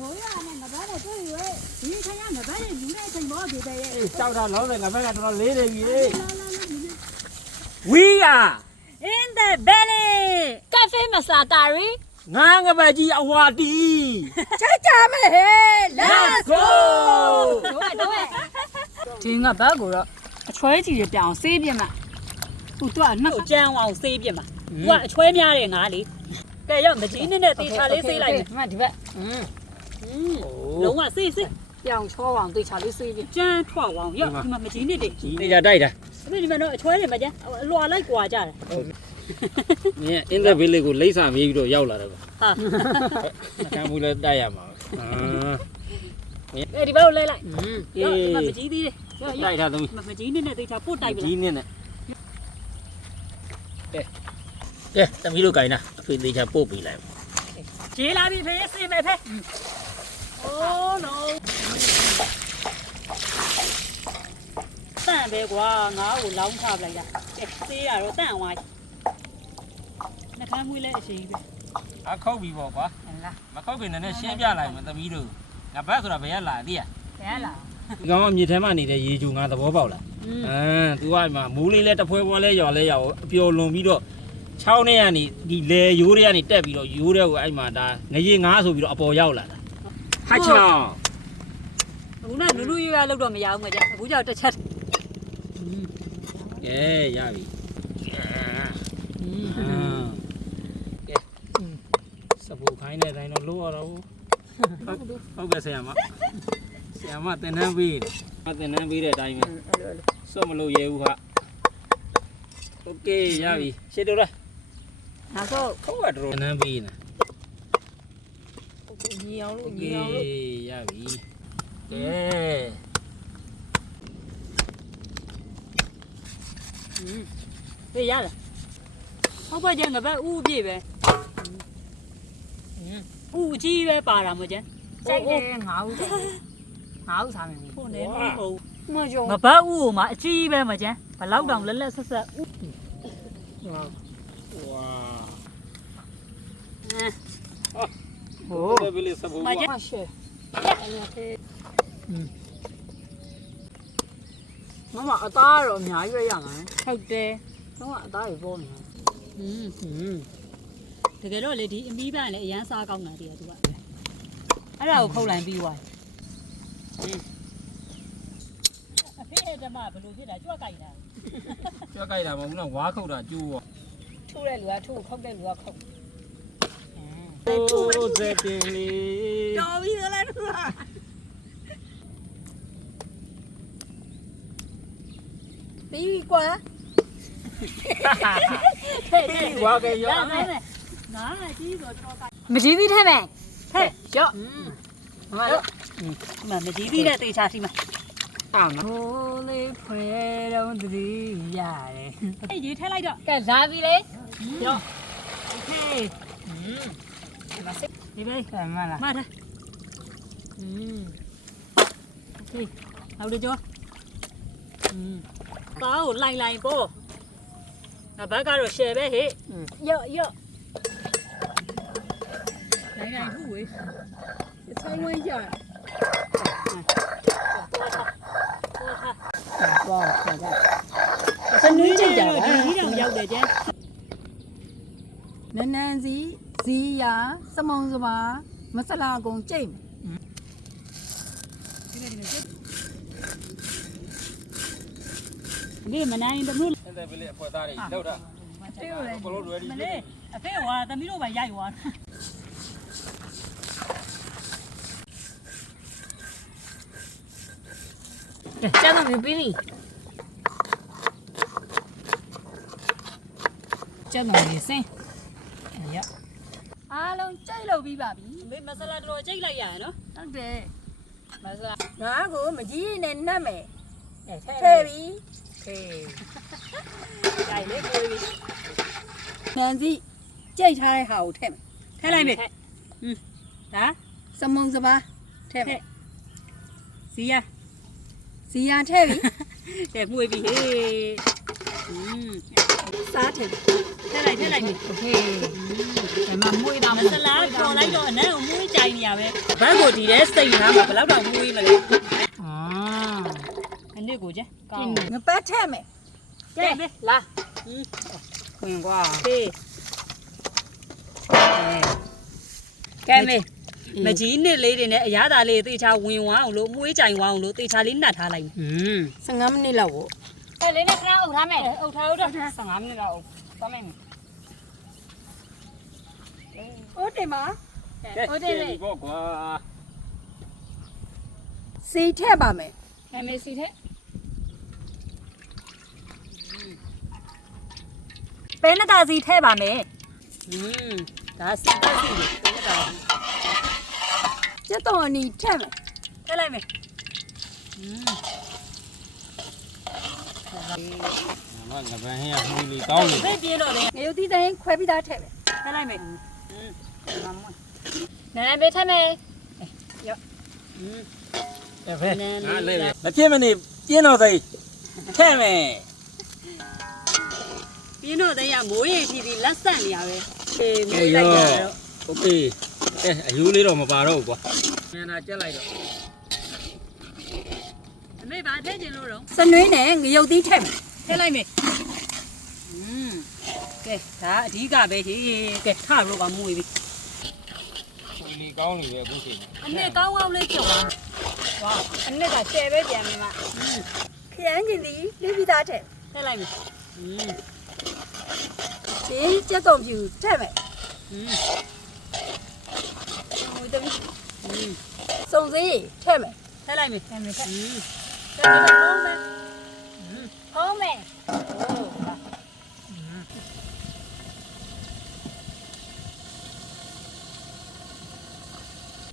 Bố là này mà bán này tôi rồi. Đi thay nhau mà bán này đúng này thành bó thì đây. Sao ra nó rồi là mấy nó lấy đây gì đi. We à. In the belly. Cafe masatari. Ngang cái bài gì ông Hoa đi. Chắc chắn mà hết. Let's go. Đúng rồi. Thì ngập bác của đó. Chuối chỉ để bảo xếp vậy mà. Tụi tôi nó trang vào xếp vậy mà. Quả chuối nha để ngã đi. Cái giờ mà chín nên là tí trà lấy xếp lại. Mà thì vậy. Đúng rồi, xếp. Yang cho vào tí trà lấy xếp đi. Trang cho vào vậy mà chín đi đi. Đi ra đây này. Bây giờ nó chuối này mà chứ. Loa lấy quả chả. Nè, in the village của lấy sản gì rồi giàu là được. Hả? Cái mũi lên đây à mà. Đây đi bao lên lại. Mà phải chín đi đi. Đây ra tôi. Mà phải chín nên là tí trà phút tay vậy. Chín nên này. Đây, tao nghĩ đâu cái nè, phải đi chả bố bị lại. Chỉ là bị phê xí mẹ phê. Oh no. Tàn về quá, ngã ủ lóng thạp lại ra. Xí à rồi tàn ngoài. Nó khá nguy lệ xí. À khâu bị bỏ quá. Mà khâu bị này xem ra lại mà tao biết được. Ngã bác rồi phải lại đi à? Thế là. Con như thế mà này thì chú ngã tao bỏ bảo là. À, tôi ai mà mũ lấy tao phơi qua lấy giò piêu luôn biết được. Sau này anh đi lấy dừa này anh tép bị rồi dừa đấy của anh mà đã ngày gì ngã rồi bị rồi bỏ giàu là. Hai chào. Bố này nó nuôi lâu rồi mà giàu mà chứ. Bố giờ cho chất. Ê, ya bị. Sắp buộc khai này thấy nó lúa đâu. Không biết xem mà tên nam vi để đây mà. Sao mà lúa nhiều hả? Ok, ya bị. Sẽ đâu đây? Nào cô. Không phải rồi nam vi nè. Nhiều luôn, Ok, nhiều luôn. ya bị. Ok. Bây giờ là. Không bao giờ người ta u gì vậy? U chi vậy bà làm mà chứ? Chạy để ngáo sao này. Cô nên u. Mà bà u mà chi vậy mà chứ? Bà lâu đồng lên sơ sơ. Wow. Ồ. Mà chứ. Nó mà ta rồi nhảy với rằng ấy.ဟုတ်တယ် Nó mà ta thì vô này. တကယ်တော့လေဒီအမီးပန်းလည်းအရန်စားကောင်းတာတည်းကသူကအဲ့ဒါကိုခုတ်လိုက်ပြီးသွားအဖေရဲ့ဓမ္မဘယ်လိုဖြစ်တာကြွက်ကြိုက်တာ Cho cây là một nó quá khâu đã chua. Thu đây lúa thu không đây lúa không. Ô, dễ tiền đi. Cho bây giờ lên nữa. Tí quá. Đi quá cây gió. nó là chí rồi cho tay Mày chỉ biết thế mày. thế Chó. mà chỉ đi ra từ trà thì mà Holy pray don't đi ra đây. cái gì thế này được Cái giá vì đấy. rồi ok đi đây Cái mà là. mà thôi ok đâu được chưa tao lành lành cô là bác ca rồi xe bé hết Dợ. lành lành hú ấy Sao ngay giờ. sân núi chơi rồi thì đâu dâu để chứ Nên gì ya, sao mong rồi mà. Masala cũng chơi. đi mà nay tao nuôi Em thấy phải ta đi. Đâu đó? mà đi à phê hòa tao biết đâu bài dạy hòa Cho nó bị đi. Cho nó bị xem. long chơi lâu bị bà bị mấy masala rồi chơi lại à nó Đúng rồi. masala Nó của mà chỉ nên nó mẹ. Thế đi. chạy lấy chơi đi Nên gì? Chơi thay hậu thêm. thế này mày đó Sao mong rồi ba? Thêm. gì à Gì à thêm đi. để mua bị စားထည့် ထည့်လိုက်ပြီ โอเคဒါမှမွေးတာ မဆလာတော်လိုက်တော့အနံ့ကိုမွေးကြိုင်နေရပဲဘက်ကိုဒီထဲစိတ်ထားမှာဘယ်တော့တော့မွေးမလဲ အာ အနစ်ကိုကျကော က င်း ငပတ်ထည့်မယ် ကဲလာ ဝင်ကွာ ဖေးကဲမေမကြီးနစ်လေးတွေနဲ့အရသာလေးသေချာဝင်ဝအောင်လို့မွေးကြိုင်ဝအောင်လို့သေချာလေးနှက်ထားလိုက် 15မိနစ်လောက်ကို အဲလေးနဲ့ခဏအုပ်ထားမယ်အုပ်ထားတော့15မိနစ်လောက်အုပ်သွားမယ် ဟုတ်တယ်မ ဟုတ်တယ်လေပေါ့ကွာ စီထည့်ပါမယ် အဲမေစီတဲ့ပဲနတာစီထဲပါမယ်ဒါစီတက်စီပဲနတာ ကျက်တော်အနီထည့်မယ် ထည့်လိုက်မယ် ငါငပန်းဟင်းရမူလီကောင်းနေ ဖေးပြင်းတော့လေ ငရုတ်သီးတိုင်းခွဲပြီးသားထည့်မယ် ထည့်လိုက်မယ်နန်းပေးထည့်မယ်ရော အဲ့ဖဲငါလဲမဖြစ်မနေပြင်းတော့စိထဲ့မယ် ပြင်းတော့တဲ့ရမိုးရိပ်ဖြီးပြီးလက်ဆက်နေရပဲဖေးမိုးလိုက်တာတော့ โอเคအယူလေးတော့မပါတော့ဘူးကွာမြန်တာကြက်လိုက်တော့ အမေဘာထည့်ခြင်းလို့တော့ စနွေးနဲ့ငရုတ်သီးထည့်မယ် ထည့်လိုက်မယ်ကဲဒါအဓိကပဲဟေးကဲထလို့ကမွေးပြီ မူလီကောင်းနေပဲအခုချိန် အနှစ်ကောင်းကောင်းလေးပြုတ်သွားဝါအနှစ်ကရှယ်ပဲပြန်ပြီမ ခရမ်းကျင်သီးလေးပြီးသားထည့် ထည့်လိုက်မယ် ဒီကျက်တော်ဖြူထည့်မယ် မွေးတယ် စုံစည်းထည့်မယ် ထည့်လိုက်မယ်ထည့်မယ်ထည့်တယ်ဟုတ်မယ်ဟုတ်မယ်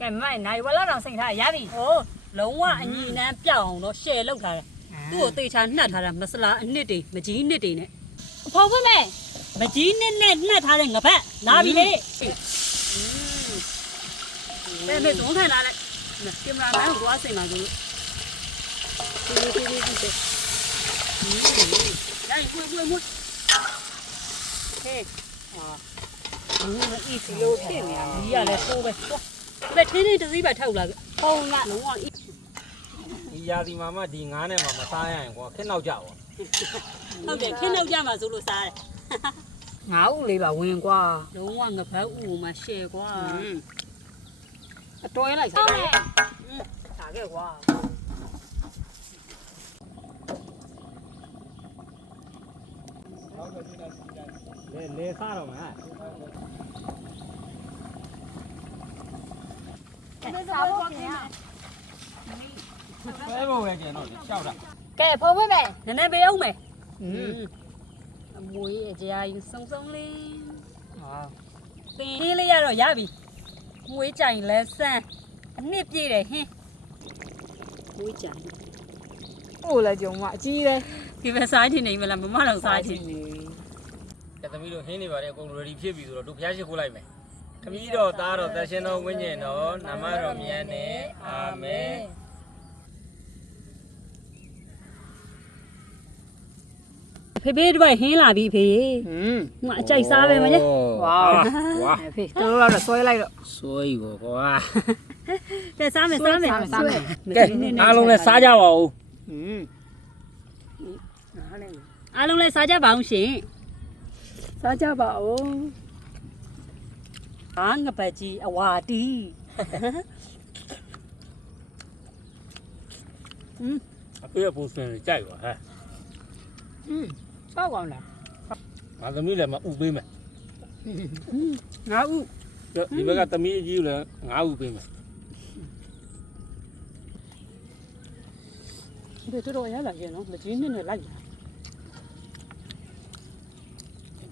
ကဲမိုင်နိုင်ဝလာတော့စိတ်ထားရပြီဟိုလုံးဝအညီနန်းပြောက်အောင်တော့ရှယ်လောက်ထားတယ်သူ့ကိုသေချာနှက်ထားတာမစလာအနှစ်တွေမကြီးနှစ်တွေနဲ့ဖော်ဖွင့်မယ်မကြီးနှစ်နဲ့နှက်ထားတဲ့ငပတ်လာပြီလေဘယ်သုံးထိုင်လာလိုက်ကင်မရာမန်ကိုသွားစိန်ပါလို့ဒီရိုင်းမွေးဟဲ့အာဒီစီလိုဖြစ်နေရဒီကလည်းပိုးပဲဘယ်ထင်းထင်းတစည်းပဲထောက်လာပုံကလုံးဝ ဒီရာဒီမှာမှဒီငါးနဲ့မှမစားရရင်ကွာခက်နောက်ကြပါ ဟုတ်တယ်ခင်းနောက်ကြမှာဆိုလို့စားတယ် ငါးဦးလေးပါဝင်ကွာ လုံးဝငပတ်ဥမှာရှယ်ကွာ အတွဲလိုက်စားမယ်ဒါခဲ့ကွာ လေစားတော့မှာ စားဖို့ခင်ဗျာ ဘယ်ဘုံပဲကျန်တော့ရှောက်တာ ကဲဖုံးဝင်မယ် နည်းနည်းပေးအောင်မယ်အမွေးအကြာယူစုံစုံလေးဟာပင်လေးလေးရတော့ရပြီမွေးကြိုင်လဲဆန်းအနှစ်ပြည့်တယ်ဟင်းမွေးကြိုင် ဟိုလည်းကြုံမအကြီးပဲ ဒီပဲစားချင်နေမလားမမတော့စားချင် ကဲသမီးတို့ဟင်းနေပါတယ်အကုန် ready ဖြစ်ပြီဆိုတော့တို့ဖျားရှိခိုးလိုက်မယ်ခမည်းတော်သားတော်သရှင်တော်ဝိညာဉ်တော်နာမတော်မြတ်နဲ့အာမင် ဖေဖေတို့ဟင်းလာပြီဖေငါအကြိုက်စားပဲမလဲ ဝါ ဝါ ဖေးတို့တော့ဆွဲလိုက်တော့ ဆိုးကြီးကွာ ကဲစားမယ်စားမယ် ကဲအားလုံးလည်းစားကြပါဦး အားလုံးလည်းစားကြပါအောင်ရှင် စားကြပါဦး ဟာငပတ်ကြီးအဝါတီး အဖေကပူစင်ကြိုက်ပါဟဲ့ ပေါက်ကောင်းလား ငါသမီးလည်းမဥပေးမယ် ငါဦး ဒီဘက်ကသမီးအကြီးလည်းငါဥပေးမယ် ဖေတို့တော့ရလာရဲ့နော်မကြီးနဲ့လိုက်လာ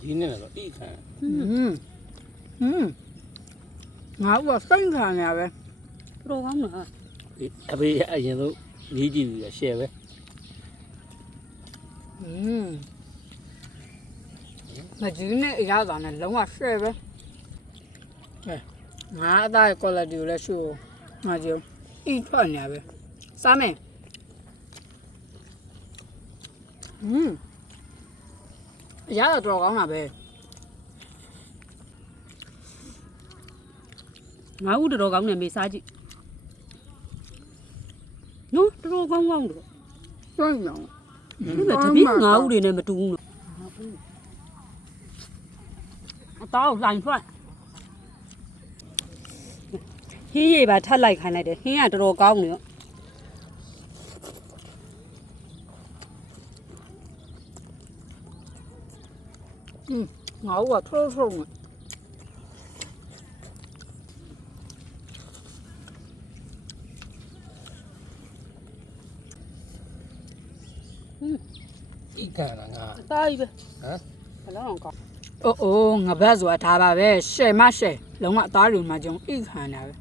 ဒီနေ့တော့အိခံ ငါဦးကစိတ်ခံရပဲ တော်ကောင်းလား အဖေအရင်ဆုံးကြီးကြည့်ပြီးရှယ်ပဲ မကြီးနဲ့အရသာနဲ့လုံးဝရှဲပဲငါအသားရဲ့ quality ကိုလည်းရှိုးငါကြည့်အိထွက်နေရပဲစားမယ် ရတော့တော်ကောင်းတာပဲ ငါ့ဦးတော်ကောင်းနေမေးစားကြည့်နော်တော်ကောင်းကောင်းတယ် တွန်းရောင် ဒါပေမဲ့တပည့်ငါ့ဦးတွေနဲ့မတူဘူးနော်အသားကိုလှိုင်ထွက်ဟင်းရည်ပါထပ်လိုက်ခိုင်းလိုက်တယ်ဟင်းကတော်ကောင်းနေရော ငါ့ကထိုးထုံး ဤကန်လားငါ အသားကြီးပဲ ဟမ် ဘယ်လောက်ကောင်း အိုးငါဘက်ဆိုတာဒါပါပဲရှယ်မရှယ်လုံးဝအသားတွေမှာကြောင့်အိတ်ခံတာပဲ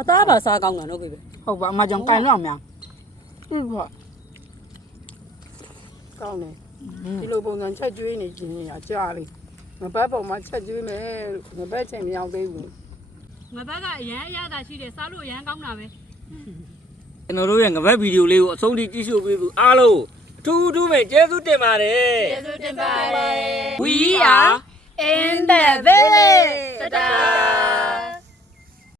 အသားပါစားကောင်းတာနော်ကိပဲ ဟုတ်ပါအမကြောင့်ကန်တော့များဟုတ်ပါ ကောင်းတယ်ဒီလိုပုံစံချက်ကျွေးနေခြင်းရကြားလေငပတ်ပေါ်မှာချက်ကျွေးမယ်ငပတ်ချိန်မရောက်သေးဘူး ငါဘက်ကအရန်အရသာရှိတယ်စားလို့အရန်ကောင်းတာပဲ ကျွန်တော်တို့ရဲ့ငပတ်ဗီဒီယိုလေးကိုအဆုံးထိကြည့်ရှုပေးသူအားလုံးအထူးထူးပဲကျေးဇူးတင်ပါတယ် ကျေးဇူးတင်ပါတယ် We are in